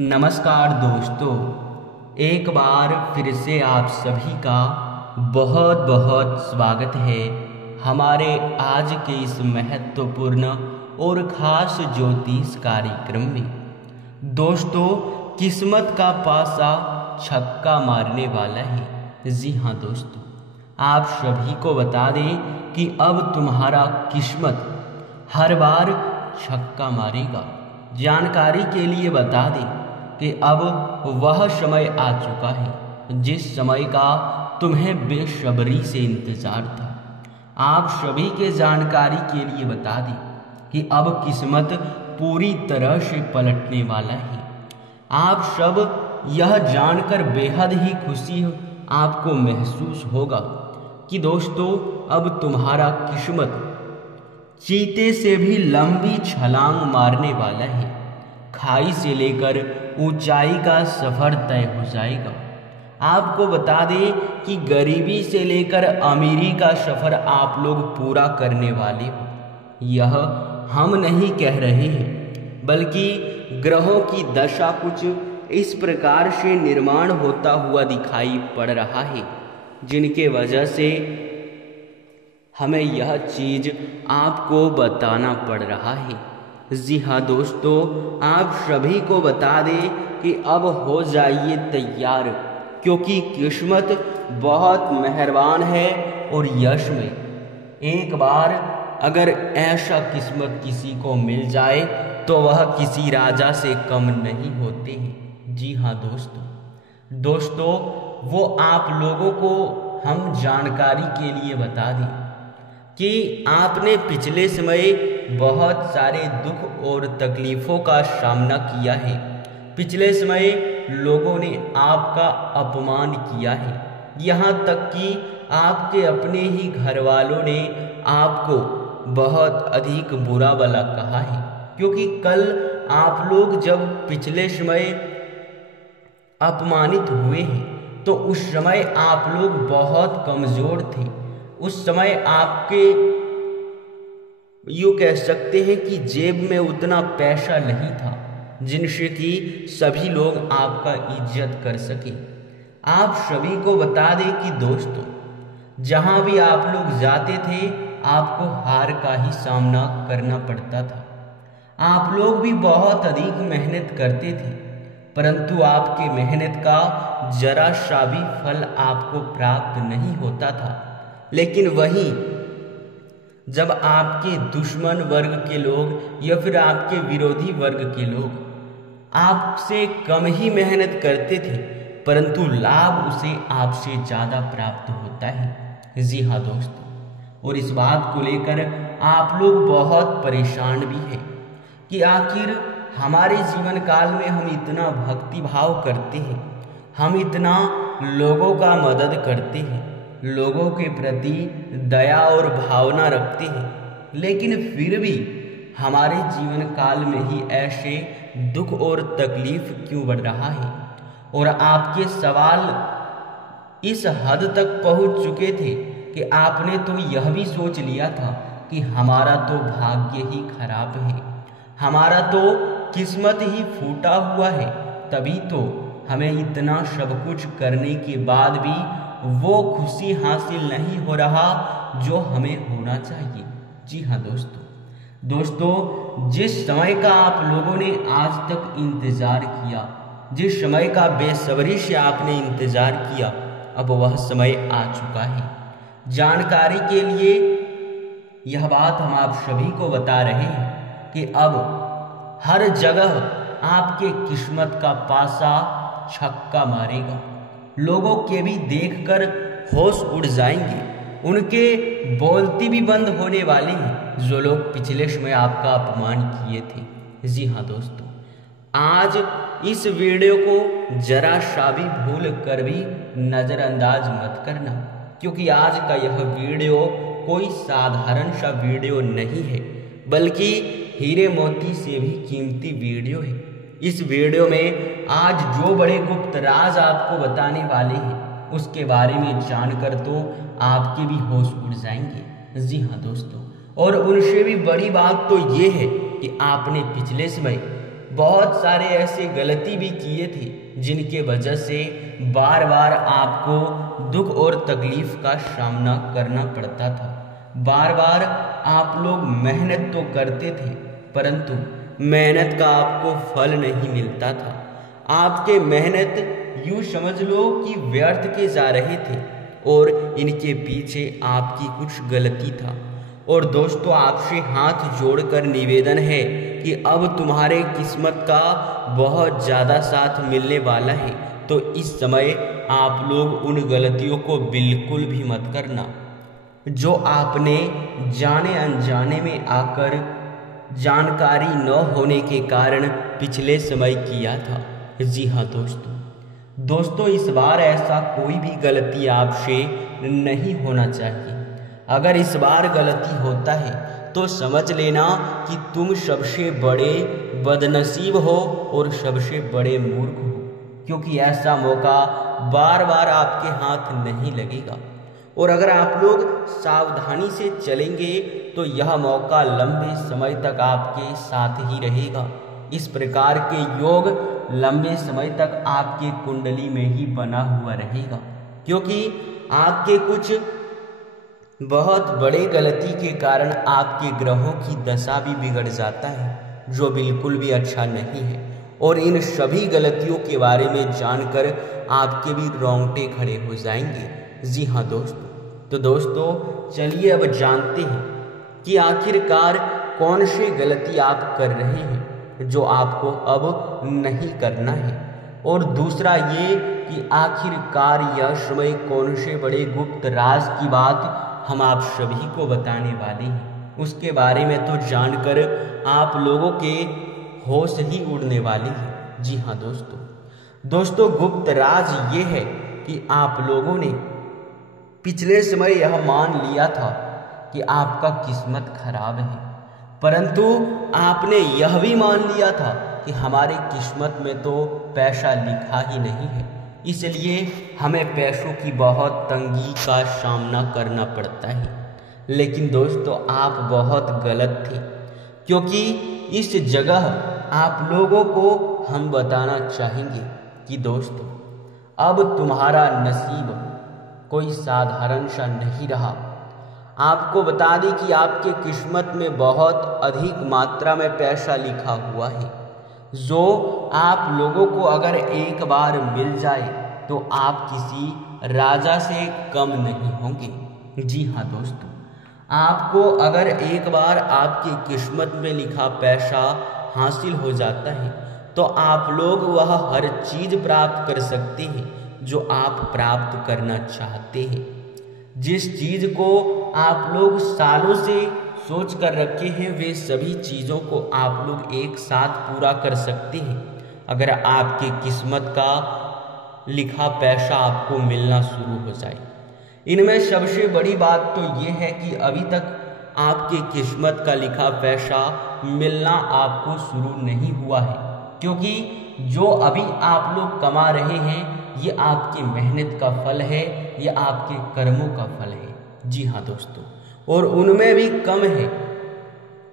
नमस्कार दोस्तों, एक बार फिर से आप सभी का बहुत बहुत स्वागत है हमारे आज के इस महत्वपूर्ण और ख़ास ज्योतिष कार्यक्रम में। दोस्तों, किस्मत का पासा छक्का मारने वाला है। जी हाँ दोस्तों, आप सभी को बता दें कि अब तुम्हारा किस्मत हर बार छक्का मारेगा। जानकारी के लिए बता दें कि अब वह समय आ चुका है जिस समय का तुम्हें बेसब्री से इंतजार था। आप सभी के जानकारी के लिए बता दें कि अब किस्मत पूरी तरह से पलटने वाला है। आप सब यह जानकर बेहद ही खुशी आपको महसूस होगा कि दोस्तों अब तुम्हारा किस्मत चीते से भी लंबी छलांग मारने वाला है। खाई से लेकर ऊंचाई का सफर तय हो जाएगा। आपको बता दें कि गरीबी से लेकर अमीरी का सफर आप लोग पूरा करने वाले हो। यह हम नहीं कह रहे हैं, बल्कि ग्रहों की दशा कुछ इस प्रकार से निर्माण होता हुआ दिखाई पड़ रहा है, जिनके वजह से हमें यह चीज आपको बताना पड़ रहा है। जी हाँ दोस्तों, आप सभी को बता दें कि अब हो जाइए तैयार, क्योंकि किस्मत बहुत मेहरबान है और यश में एक बार अगर ऐसा किस्मत किसी को मिल जाए तो वह किसी राजा से कम नहीं होते हैं। जी हाँ दोस्तों, वो आप लोगों को हम जानकारी के लिए बता दें कि आपने पिछले समय बहुत सारे दुख और तकलीफ़ों का सामना किया है। पिछले समय लोगों ने आपका अपमान किया है, यहाँ तक कि आपके अपने ही घर वालों ने आपको बहुत अधिक बुरा भला कहा है। क्योंकि कल आप लोग जब पिछले समय अपमानित हुए हैं तो उस समय आप लोग बहुत कमज़ोर थे। उस समय आपके यूँ कह सकते हैं कि जेब में उतना पैसा नहीं था जिनसे कि सभी लोग आपका इज्जत कर सके। आप सभी को बता दें कि दोस्तों, जहाँ भी आप लोग जाते थे आपको हार का ही सामना करना पड़ता था। आप लोग भी बहुत अधिक मेहनत करते थे, परंतु आपके मेहनत का जरा सा भी फल आपको प्राप्त नहीं होता था। लेकिन वहीं जब आपके दुश्मन वर्ग के लोग या फिर आपके विरोधी वर्ग के लोग आपसे कम ही मेहनत करते थे, परंतु लाभ उसे आपसे ज़्यादा प्राप्त होता है। जी हाँ दोस्तों, और इस बात को लेकर आप लोग बहुत परेशान भी हैं कि आखिर हमारे जीवन काल में हम इतना भक्ति भाव करते हैं, हम इतना लोगों का मदद करते हैं, लोगों के प्रति दया और भावना रखते हैं, लेकिन फिर भी हमारे जीवन काल में ही ऐसे दुख और तकलीफ क्यों बढ़ रहा है। और आपके सवाल इस हद तक पहुंच चुके थे कि आपने तो यह भी सोच लिया था कि हमारा तो भाग्य ही खराब है, हमारा तो किस्मत ही फूटा हुआ है, तभी तो हमें इतना सब कुछ करने के बाद भी वो खुशी हासिल नहीं हो रहा जो हमें होना चाहिए। जी हाँ दोस्तों, जिस समय का आप लोगों ने आज तक इंतज़ार किया, जिस समय का बेसब्री से आपने इंतज़ार किया, अब वह समय आ चुका है। जानकारी के लिए यह बात हम आप सभी को बता रहे हैं कि अब हर जगह आपके किस्मत का पासा छक्का मारेगा। लोगों के भी देखकर होश उड़ जाएंगे, उनके बोलती भी बंद होने वाले हैं जो लोग पिछले समय आपका अपमान किए थे। जी हाँ दोस्तों, आज इस वीडियो को जरा सा भी भूल कर भी नज़रअंदाज मत करना, क्योंकि आज का यह वीडियो कोई साधारण सा वीडियो नहीं है, बल्कि हीरे मोती से भी कीमती वीडियो है। इस वीडियो में आज जो बड़े गुप्त राज आपको बताने वाले हैं उसके बारे में जानकर तो आपके भी होश उड़ जाएंगे। जी हाँ दोस्तों, और उनसे भी बड़ी बात तो ये है कि आपने पिछले समय बहुत सारे ऐसे गलती भी किए थे जिनके वजह से बार बार आपको दुख और तकलीफ का सामना करना पड़ता था। बार बार आप लोग मेहनत तो करते थे परंतु मेहनत का आपको फल नहीं मिलता था। आपके मेहनत यूं समझ लो कि व्यर्थ के जा रहे थे और इनके पीछे आपकी कुछ गलती था। और दोस्तों, आपसे हाथ जोड़कर निवेदन है कि अब तुम्हारे किस्मत का बहुत ज़्यादा साथ मिलने वाला है, तो इस समय आप लोग उन गलतियों को बिल्कुल भी मत करना जो आपने जाने अनजाने में आकर जानकारी न होने के कारण पिछले समय किया था। जी हाँ दोस्तों, इस बार ऐसा कोई भी गलती आपसे नहीं होना चाहिए। अगर इस बार गलती होता है तो समझ लेना कि तुम सबसे बड़े बदनसीब हो और सबसे बड़े मूर्ख हो, क्योंकि ऐसा मौका बार बार आपके हाथ नहीं लगेगा। और अगर आप लोग सावधानी से चलेंगे तो यह मौका लंबे समय तक आपके साथ ही रहेगा। इस प्रकार के योग लंबे समय तक आपके कुंडली में ही बना हुआ रहेगा, क्योंकि आपके कुछ बहुत बड़े गलती के कारण आपके ग्रहों की दशा भी बिगड़ जाता है, जो बिल्कुल भी अच्छा नहीं है। और इन सभी गलतियों के बारे में जानकर आपके भी रोंगटे खड़े हो जाएंगे। जी हाँ दोस्तों, चलिए अब जानते हैं कि आखिरकार कौन सी गलती आप कर रहे हैं जो आपको अब नहीं करना है। और दूसरा ये कि आखिरकार यह समय कौन से बड़े गुप्त राज की बात हम आप सभी को बताने वाले हैं, उसके बारे में तो जानकर आप लोगों के होश ही उड़ने वाली है। जी हाँ दोस्तों, गुप्त राज ये है कि आप लोगों ने पिछले समय यह मान लिया था कि आपका किस्मत खराब है, परंतु आपने यह भी मान लिया था कि हमारी किस्मत में तो पैसा लिखा ही नहीं है, इसलिए हमें पैसों की बहुत तंगी का सामना करना पड़ता है। लेकिन दोस्तों, आप बहुत गलत थे, क्योंकि इस जगह आप लोगों को हम बताना चाहेंगे कि दोस्तों, अब तुम्हारा नसीब कोई साधारण सा नहीं रहा। आपको बता दें कि आपके किस्मत में बहुत अधिक मात्रा में पैसा लिखा हुआ है, जो आप लोगों को अगर एक बार मिल जाए तो आप किसी राजा से कम नहीं होंगे। जी हाँ दोस्तों, आपको अगर एक बार आपकी किस्मत में लिखा पैसा हासिल हो जाता है तो आप लोग वह हर चीज़ प्राप्त कर सकते हैं जो आप प्राप्त करना चाहते हैं। जिस चीज़ को आप लोग सालों से सोच कर रखे हैं वे सभी चीज़ों को आप लोग एक साथ पूरा कर सकते हैं अगर आपकी किस्मत का लिखा पैसा आपको मिलना शुरू हो जाए। इनमें सबसे बड़ी बात तो ये है कि अभी तक आपकी किस्मत का लिखा पैसा मिलना आपको शुरू नहीं हुआ है, क्योंकि जो अभी आप लोग कमा रहे हैं ये आपकी मेहनत का फल है, ये आपके कर्मों का फल है। जी हाँ दोस्तों, और उनमें भी कम है,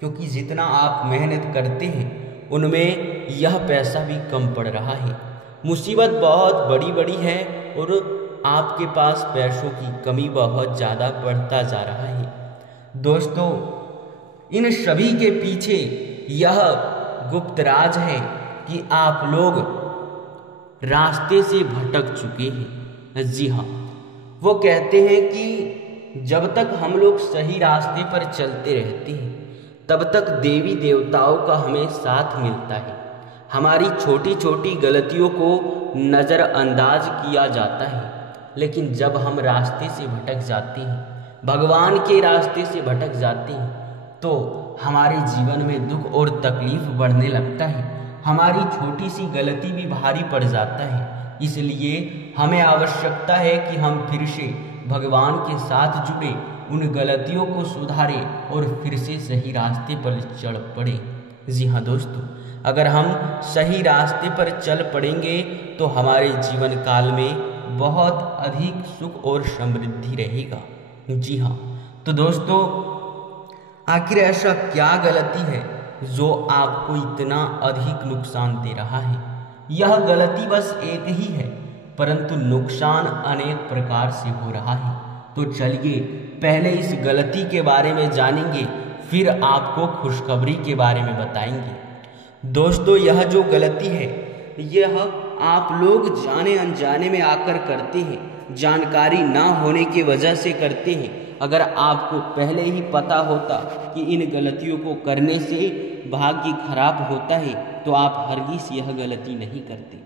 क्योंकि जितना आप मेहनत करते हैं उनमें यह पैसा भी कम पड़ रहा है। मुसीबत बहुत बड़ी बड़ी है और आपके पास पैसों की कमी बहुत ज़्यादा बढ़ता जा रहा है। दोस्तों, इन सभी के पीछे यह गुप्त राज है कि आप लोग रास्ते से भटक चुके हैं। जी हाँ, वो कहते हैं कि जब तक हम लोग सही रास्ते पर चलते रहते हैं तब तक देवी देवताओं का हमें साथ मिलता है। हमारी छोटी छोटी गलतियों को नज़रअंदाज किया जाता है, लेकिन जब हम रास्ते से भटक जाते हैं, भगवान के रास्ते से भटक जाते हैं, तो हमारे जीवन में दुख और तकलीफ बढ़ने लगता है। हमारी छोटी सी गलती भी भारी पड़ जाता है। इसलिए हमें आवश्यकता है कि हम फिर से भगवान के साथ जुड़े, उन गलतियों को सुधारें और फिर से सही रास्ते पर चल पड़े। जी हाँ दोस्तों, अगर हम सही रास्ते पर चल पड़ेंगे तो हमारे जीवन काल में बहुत अधिक सुख और समृद्धि रहेगा। जी हाँ, तो दोस्तों, आखिर ऐसा क्या गलती है जो आपको इतना अधिक नुकसान दे रहा है। यह गलती बस एक ही है, परंतु नुकसान अनेक प्रकार से हो रहा है। तो चलिए पहले इस गलती के बारे में जानेंगे, फिर आपको खुशखबरी के बारे में बताएंगे। दोस्तों, यह जो गलती है यह आप लोग जाने अनजाने में आकर करते हैं, जानकारी ना होने की वजह से करते हैं। अगर आपको पहले ही पता होता कि इन गलतियों को करने से भाग्य खराब होता है तो आप हरगिज़ यह गलती नहीं करते।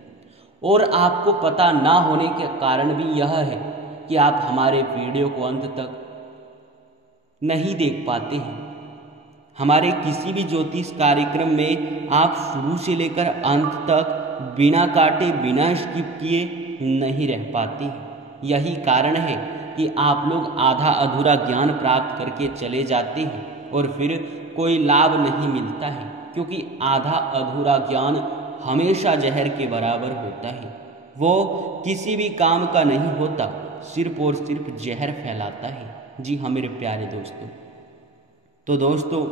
और आपको पता ना होने के कारण भी यह है कि आप हमारे वीडियो को अंत तक नहीं देख पाते हैं। हमारे किसी भी ज्योतिष कार्यक्रम में आप शुरू से लेकर अंत तक बिना काटे बिना स्किप किए नहीं रह पाते हैं। यही कारण है कि आप लोग आधा अधूरा ज्ञान प्राप्त करके चले जाते हैं और फिर कोई लाभ नहीं मिलता है, क्योंकि आधा अधूरा ज्ञान हमेशा जहर के बराबर होता है। वो किसी भी काम का नहीं होता, सिर्फ और सिर्फ जहर फैलाता है। जी हाँ मेरे प्यारे दोस्तों। तो दोस्तों,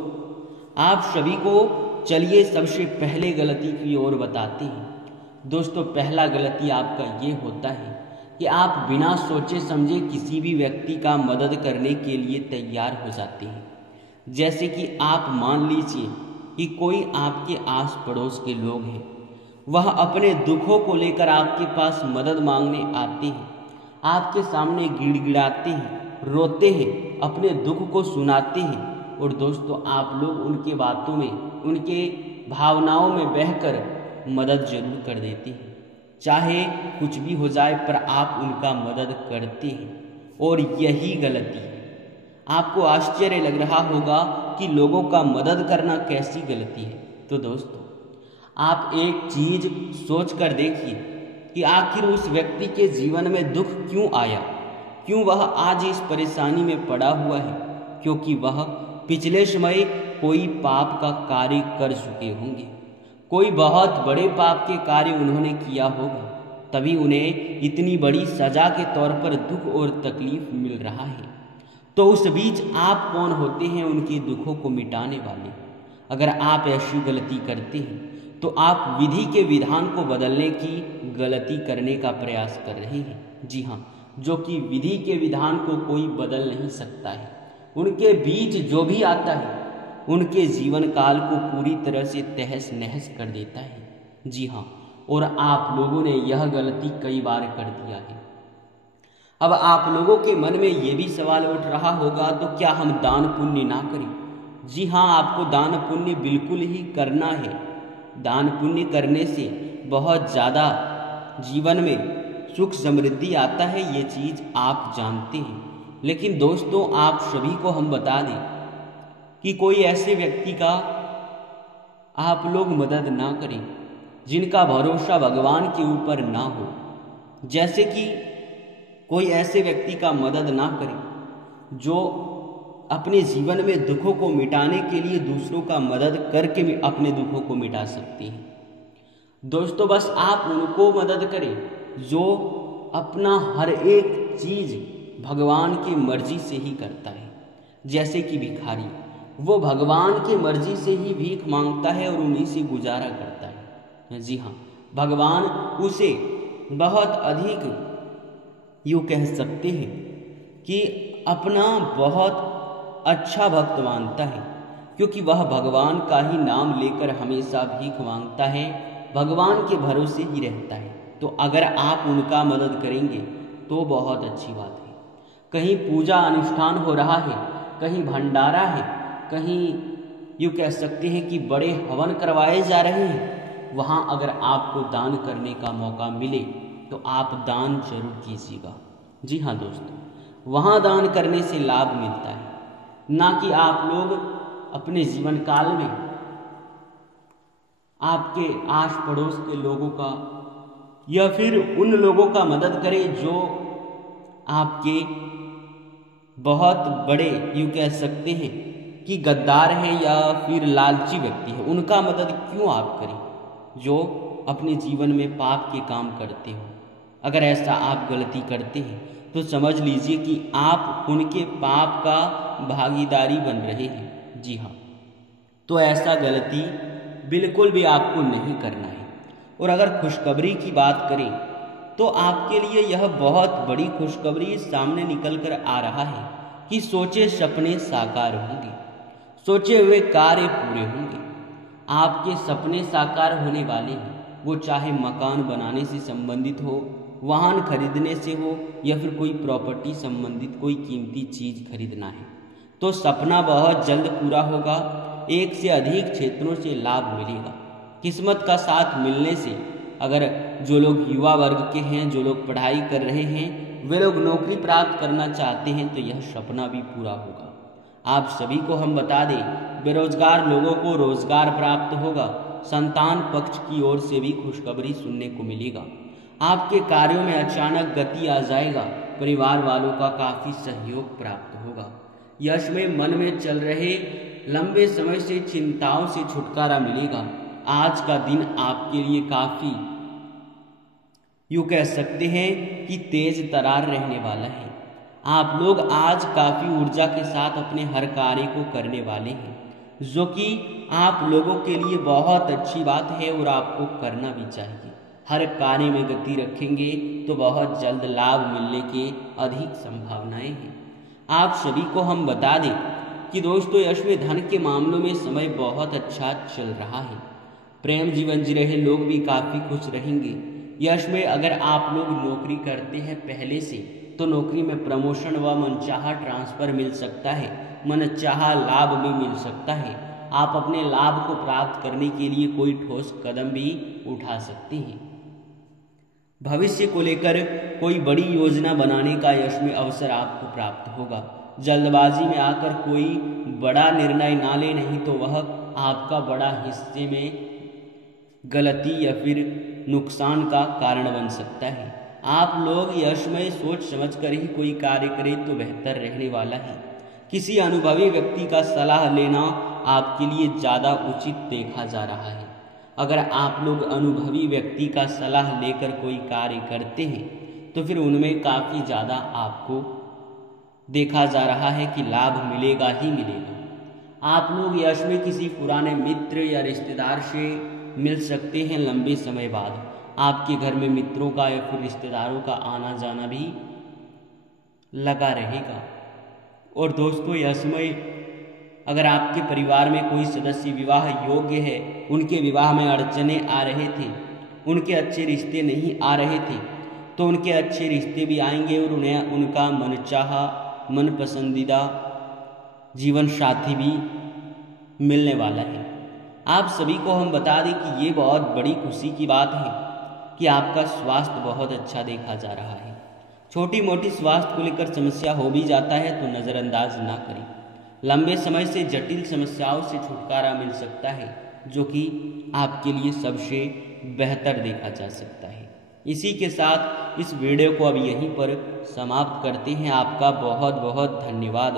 आप सभी को चलिए सबसे पहले गलती की ओर बताते हैं। दोस्तों, पहला गलती आपका ये होता है कि आप बिना सोचे समझे किसी भी व्यक्ति का मदद करने के लिए तैयार हो जाते हैं। जैसे कि आप मान लीजिए कि कोई आपके आस पड़ोस के लोग हैं, वह अपने दुखों को लेकर आपके पास मदद मांगने आते हैं, आपके सामने गिड़गिड़ाते हैं, रोते हैं, अपने दुख को सुनाते हैं। और दोस्तों, आप लोग उनके बातों में, उनके भावनाओं में बहकर मदद जरूर कर देते हैं। चाहे कुछ भी हो जाए पर आप उनका मदद करते हैं, और यही गलती है। आपको आश्चर्य लग रहा होगा कि लोगों का मदद करना कैसी गलती है। तो दोस्तों, आप एक चीज सोच कर देखिए कि आखिर उस व्यक्ति के जीवन में दुख क्यों आया, क्यों वह आज इस परेशानी में पड़ा हुआ है। क्योंकि वह पिछले समय कोई पाप का कार्य कर चुके होंगे, कोई बहुत बड़े पाप के कार्य उन्होंने किया होगा, तभी उन्हें इतनी बड़ी सजा के तौर पर दुख और तकलीफ मिल रहा है। तो उस बीच आप कौन होते हैं उनके दुखों को मिटाने वाले? अगर आप ऐसी गलती करते हैं तो आप विधि के विधान को बदलने की गलती करने का प्रयास कर रहे हैं। जी हाँ, जो कि विधि के विधान को कोई बदल नहीं सकता है। उनके बीच जो भी आता है उनके जीवन काल को पूरी तरह से तहस नहस कर देता है। जी हाँ, और आप लोगों ने यह गलती कई बार कर दिया है। अब आप लोगों के मन में ये भी सवाल उठ रहा होगा, तो क्या हम दान पुण्य ना करें? जी हाँ, आपको दान पुण्य बिल्कुल ही करना है। दान पुण्य करने से बहुत ज़्यादा जीवन में सुख समृद्धि आता है, ये चीज़ आप जानते हैं। लेकिन दोस्तों, आप सभी को हम बता दें कि कोई ऐसे व्यक्ति का आप लोग मदद ना करें जिनका भरोसा भगवान के ऊपर ना हो। जैसे कि कोई ऐसे व्यक्ति का मदद ना करें जो अपने जीवन में दुखों को मिटाने के लिए दूसरों का मदद करके भी अपने दुखों को मिटा सकते हैं। दोस्तों, बस आप उनको मदद करें जो अपना हर एक चीज़ भगवान की मर्जी से ही करता है। जैसे कि भिखारी, वो भगवान की मर्जी से ही भीख मांगता है और उन्हीं से गुजारा करता है। जी हाँ, भगवान उसे बहुत अधिक यूँ कह सकते हैं कि अपना बहुत अच्छा भक्त मानता है, क्योंकि वह भगवान का ही नाम लेकर हमेशा भीख मांगता है, भगवान के भरोसे ही रहता है। तो अगर आप उनका मदद करेंगे तो बहुत अच्छी बात है। कहीं पूजा अनुष्ठान हो रहा है, कहीं भंडारा है, कहीं यूँ कह सकते हैं कि बड़े हवन करवाए जा रहे हैं, वहाँ अगर आपको दान करने का मौका मिले तो आप दान जरूर कीजिएगा। जी हाँ दोस्तों, वहाँ दान करने से लाभ मिलता है, ना कि आप लोग अपने जीवन काल में आपके आस पड़ोस के लोगों का या फिर उन लोगों का मदद करें जो आपके बहुत बड़े यूँ कह सकते हैं कि गद्दार हैं या फिर लालची व्यक्ति है। उनका मदद क्यों आप करें जो अपने जीवन में पाप के काम करते हो? अगर ऐसा आप गलती करते हैं तो समझ लीजिए कि आप उनके पाप का भागीदारी बन रहे हैं। जी हाँ, तो ऐसा गलती बिल्कुल भी आपको नहीं करना है। और अगर खुशखबरी की बात करें तो आपके लिए यह बहुत बड़ी खुशखबरी सामने निकल कर आ रहा है कि सोचे सपने साकार होंगे, सोचे हुए कार्य पूरे होंगे। आपके सपने साकार होने वाले हैं, वो चाहे मकान बनाने से संबंधित हो, वाहन खरीदने से हो, या फिर कोई प्रॉपर्टी संबंधित कोई कीमती चीज खरीदना है, तो सपना बहुत जल्द पूरा होगा। एक से अधिक क्षेत्रों से लाभ मिलेगा। किस्मत का साथ मिलने से अगर जो लोग युवा वर्ग के हैं, जो लोग पढ़ाई कर रहे हैं, वे लोग नौकरी प्राप्त करना चाहते हैं, तो यह सपना भी पूरा होगा। आप सभी को हम बता दें, बेरोजगार लोगों को रोजगार प्राप्त होगा। संतान पक्ष की ओर से भी खुशखबरी सुनने को मिलेगा। आपके कार्यों में अचानक गति आ जाएगा। परिवार वालों का काफी सहयोग प्राप्त होगा। यश में मन में चल रहे लंबे समय से चिंताओं से छुटकारा मिलेगा। आज का दिन आपके लिए काफी यूं कह सकते हैं कि तेज तरार रहने वाला है। आप लोग आज काफी ऊर्जा के साथ अपने हर कार्य को करने वाले हैं, जो कि आप लोगों के लिए बहुत अच्छी बात है और आपको करना भी चाहिए। हर कार्य में गति रखेंगे तो बहुत जल्द लाभ मिलने के अधिक संभावनाएं हैं। आप सभी को हम बता दें कि दोस्तों, यश में धन के मामलों में समय बहुत अच्छा चल रहा है। प्रेम जीवन जी रहे लोग भी काफी खुश रहेंगे। यश में अगर आप लोग नौकरी करते हैं पहले से, तो नौकरी में प्रमोशन व मनचाहा ट्रांसफर मिल सकता है, मनचाहा लाभ भी मिल सकता है। आप अपने लाभ को प्राप्त करने के लिए कोई ठोस कदम भी उठा सकते हैं। भविष्य को लेकर कोई बड़ी योजना बनाने का यश में अवसर आपको प्राप्त होगा। जल्दबाजी में आकर कोई बड़ा निर्णय ना ले, नहीं तो वह आपका बड़ा हिस्से में गलती या फिर नुकसान का कारण बन सकता है। आप लोग यश में सोच समझ कर ही कोई कार्य करें तो बेहतर रहने वाला है। किसी अनुभवी व्यक्ति का सलाह लेना आपके लिए ज़्यादा उचित देखा जा रहा है। अगर आप लोग अनुभवी व्यक्ति का सलाह लेकर कोई कार्य करते हैं तो फिर उनमें काफ़ी ज़्यादा आपको देखा जा रहा है कि लाभ मिलेगा ही मिलेगा। आप लोग यश में किसी पुराने मित्र या रिश्तेदार से मिल सकते हैं लंबे समय बाद। आपके घर में मित्रों का या फिर रिश्तेदारों का आना जाना भी लगा रहेगा। और दोस्तों, यश में अगर आपके परिवार में कोई सदस्य विवाह योग्य है, उनके विवाह में अड़चने आ रहे थे, उनके अच्छे रिश्ते नहीं आ रहे थे, तो उनके अच्छे रिश्ते भी आएंगे और उन्हें उनका मनचाहा मन पसंदीदा जीवन साथी भी मिलने वाला है। आप सभी को हम बता दें कि ये बहुत बड़ी खुशी की बात है कि आपका स्वास्थ्य बहुत अच्छा देखा जा रहा है। छोटी मोटी स्वास्थ्य को लेकर समस्या हो भी जाता है तो नज़रअंदाज ना करें। लंबे समय से जटिल समस्याओं से छुटकारा मिल सकता है, जो कि आपके लिए सबसे बेहतर देखा जा सकता है। इसी के साथ इस वीडियो को अब यहीं पर समाप्त करते हैं। आपका बहुत बहुत धन्यवाद।